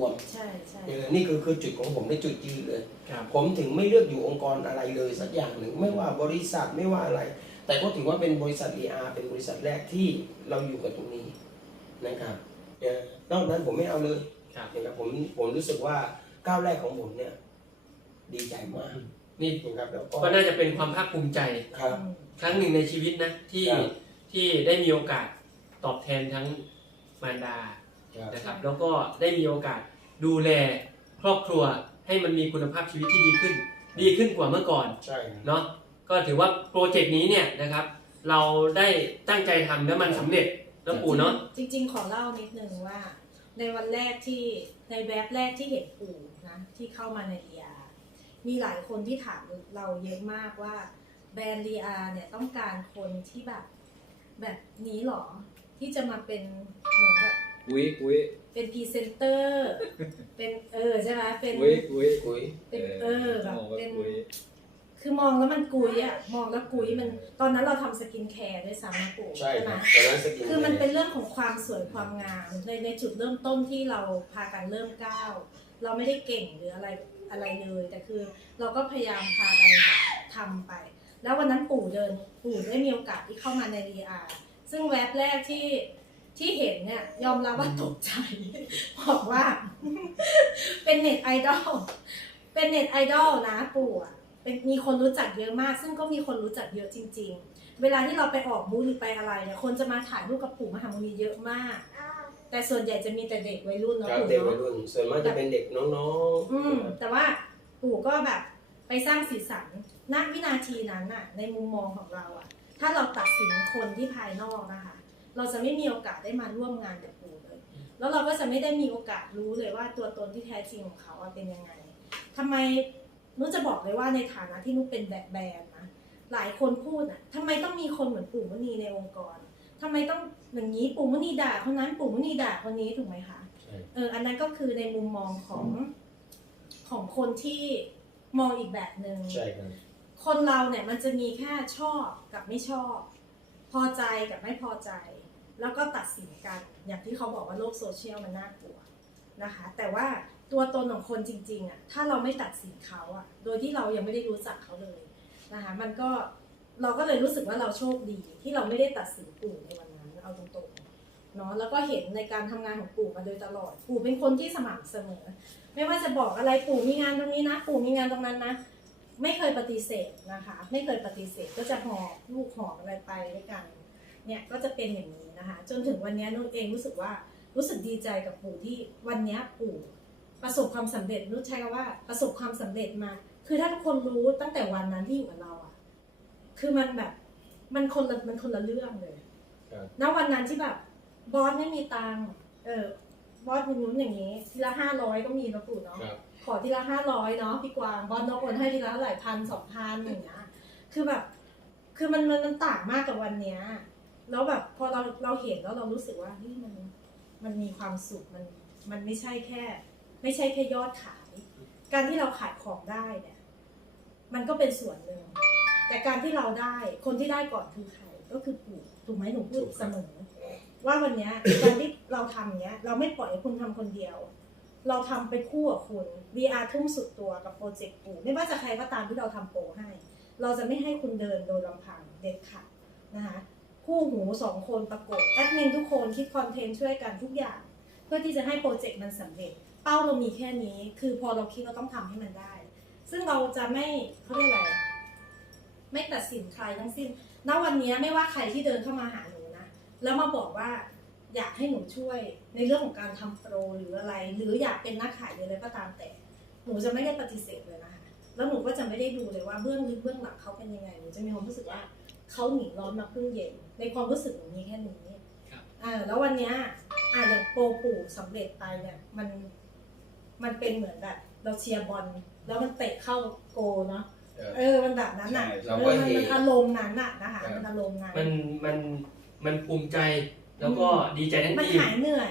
ท่วมใช่ใช่เออนี่คือคือจุดของผมในจุดยืนเลย ครับ ผมถึงไม่เลือกอยู่องค์กรอะไรเลยสักอย่างหนึ่งไม่ว่าบริษัทไม่ว่าอะไร แต่ก็ถือว่าเป็นบริษัท ER เป็นบริษัทแรกที่เราอยู่กับตรงนี้นะครับเออนอกนั้นผมไม่เอาเลยครับ นะครับผมผมรู้สึกว่าก้าวแรกของผมเนี่ย ดีใจมากนี่นะครับแล้วก็ก็น่าจะเป็นความภาคภูมิใจ ครับอืมครั้งหนึ่งในชีวิตนะที่ครับ ที่ได้มีโอกาสตอบแทนทั้งมารดา ครับนะครับ แล้วก็ได้มีโอกาสดูแลครอบครัวให้มันมีคุณภาพชีวิตที่ดีขึ้น ดีขึ้นกว่าเมื่อก่อนใช่ครับเนาะก็ถือว่าโปรเจกต์นี้เนี่ยนะครับ เราได้ตั้งใจทำแล้วมันสำเร็จนะปู่เนาะ จริงๆ ขอเล่านิดนึงว่า ในวันแรกที่ในแว็บแรกที่เห็นปู่นะที่เข้ามาในเรียมีหลายคนที่ถามเราเยอะมากว่า แบรนด์เรียเนี่ยต้องการคนที่แบบแบบนี้หรอ ที่จะมาเป็นเหมือนกับ อุ้ยอุ้ยเป็นพรีเซนเตอร์ เป็นเออใช่ไหมเป็นอุ้ยอุ้ยคุยเป็นเออแบบมองว่าเป็นอุ้ยคือมองแล้วมันกุยอะมองแล้วกุยมัน ตอนนั้นเราทำสกินแคร์ด้วยซ้ำนะปู่ใช่คไหมรับตอนนั้นสกินคือมันเป็นเรื่องของความสวยความงามในในจุดเริ่มต้นที่เราพากันเริ่มก้าวเราไม่ได้เก่งหรืออะไรอะไรเลย แต่คือเราก็พยายามพากันทำไป แล้ววันนั้นปู่เดิน ปู่ได้มีโอกาสที่เข้ามาในรีอาซึ่งแว็บแรกที่ ที่เห็นเนี่ยยอมรับว่าตกใจบอกว่า เป็นเน็ตไอดอลเป็นเน็ตไอดอลนะปู่อะเป็นมีคนรู้จักเยอะมาก ซึ่งก็มีคนรู้จักเยอะจริง ๆ เวลาที่เราไปออกบูธหรือไปอะไรเนี่ยคนจะมาถ่ายรูปกับปู่มหามุนีเยอะมาก แต่ส่วนใหญ่จะมีแต่เด็กวัยรุ่นเนาะครับปู่เด็กวัยเนาะ รุ่นส่วนมากจะเป็นเด็กน้องๆอืมแต่ว่าปู่ก็แบบไปสร้างสีสันณวินาทีนั้นน่ะ ในมุมมองของเราอะถ้าเราตัดสินคนที่ภายนอกนะคะ เราจะไม่มีโอกาสได้มาร่วมงานกับปู่เลย แล้วเราก็จะไม่ได้มีโอกาสรู้เลยว่าตัวตนที่แท้จริงของเขาอะเป็นยังไงทำไมนุชจะบอกเลยว่าในฐานะที่นุชเป็นแบบแบรนด์นะหลายคนพูดอะทำไมต้องมีคนเหมือนปู่มณีในองค์กรทำไมต้องอย่างนี้ปู่มณีด่าคนนั้นปู่มณีด่าคนนี้ถูกไหมคะใช่เอออันนั้นก็คือในมุมมองของของคนที่มองอีกแบบหนึง่งใช่ครับคนเราเนี่ยมันจะมีแค่ชอบกับไม่ชอบ พอใจกับไม่พอใจ แล้วก็ตัดสินกัน อย่างที่เขาบอกว่าโลกโซเชียลมันน่ากลัวนะคะ แต่ว่าตัวตนของคนจริงๆอะถ้าเราไม่ตัดสินเขาอะโดยที่เรายังไม่ได้รู้จักเขาเลยนะคะมันก็เราก็เลยรู้สึกว่าเราโชคดีที่เราไม่ได้ตัดสินปู่ในวันนั้นเอาตรงๆเนาะแล้วก็เห็นในการทำงานของปู่มาโดยตลอด ปู่เป็นคนที่สม่ำเสมอ ไม่ว่าจะบอกอะไรปู่มีงานตรงนี้นะ ปู่มีงานตรงนั้นนะ ไม่เคยปฏิเสธนะคะ ไม่เคยปฏิเสธก็จะหอบลูกหอบอะไรไปด้วยกัน เนี่ยก็จะเป็นอย่างนี้นะคะ จนถึงวันนี้นุ่นเองรู้สึกว่ารู้สึกดีใจกับปู่ที่วันนี้ปู่ประสบความสำเร็จนุ่นใช้คำว่าประสบความสำเร็จมา คือถ้าทุกคนรู้ตั้งแต่วันนั้นที่อยู่กับเราอะคือมันแบบมันคนละมันคนละเรื่องเลยครับณวันนั้นที่แบบบอสไม่มีตังค์เออบอสมีนู้นอย่างนี้ ทีละห้าร้อยก็มีนะปู่เนาะครับขอทีละห้าร้อยเนาะพี่กวางบอลนกโอนให้ทีละเท่าไหร่พันสองพันอย่างเงี้ยคือแบบ คือมันมันมันต่างมากกับวันเนี้ย แล้วแบบพอเราเราเห็นแล้วเรารู้สึกว่าเฮ้ยมันมันมีความสุขมันมันไม่ใช่แค่ ไม่ใช่แค่ยอดขาย การที่เราขายของได้เนี่ย มันก็เป็นส่วนหนึ่งแต่การที่เราได้คนที่ได้ก่อนคือใครก็คือปู่ถูกไหมหนูพูดเสมอ ว่าวันเนี้ยการที่เราทำเนี้ย เราไม่ปล่อยให้คุณทำคนเดียว เราทำไปคู่กับคุณ VR ทุ่มสุดตัวกับโปรเจกต์ปูไม่ว่าจะใครก็ตามที่เราทำโปรให้ เราจะไม่ให้คุณเดินโดยลำพังเด็ดขาดนะคะ คู่หูสองคนประกบแอดมินทุกคนคิดคอนเทนต์ช่วยกันทุกอย่าง เพื่อที่จะให้โปรเจกต์มันสำเร็จ เป้าเรามีแค่นี้ คือพอเราคิดเราต้องทำให้มันได้ ซึ่งเราจะไม่เขาเรียกอะไรไม่ตัดสินใครทั้งสิ้น ณ วันนี้ไม่ว่าใครที่เดินเข้ามาหาหนูนะ แล้วมาบอกว่าอยากให้หนูช่วยในเรื่องของการทำโปรหรืออะไร หรืออยากเป็นนักขายอะไรก็ตามแต่ หนูจะไม่ได้ปฏิเสธเลยนะคะ แล้วหนูก็จะไม่ได้ดูเลยว่าเบื้องลึกเบื้องหลังเขาเป็นยังไง หนูจะมีความรู้สึกว่า เขาหนีร้อนมาพึ่งเย็น ในความรู้สึกหนูมีแค่นี้ครับอ่าแล้ววันเนี้ยอ่าอย่างโปรปู่สำเร็จไปเนี่ยมันมันเป็นเหมือนแบบ เราเชียร์บอลแล้วมันเตะเข้าโกลเนาะเออมันแบบนั้นอะใช่เอเราอก็มันเฮมันอารมณ์นั้นอะนะคะครับมันอารมณ์นั้นมันมันมันภูมิใจแล้วก็ดีใจทั้งมันทีมหายเหนื่อย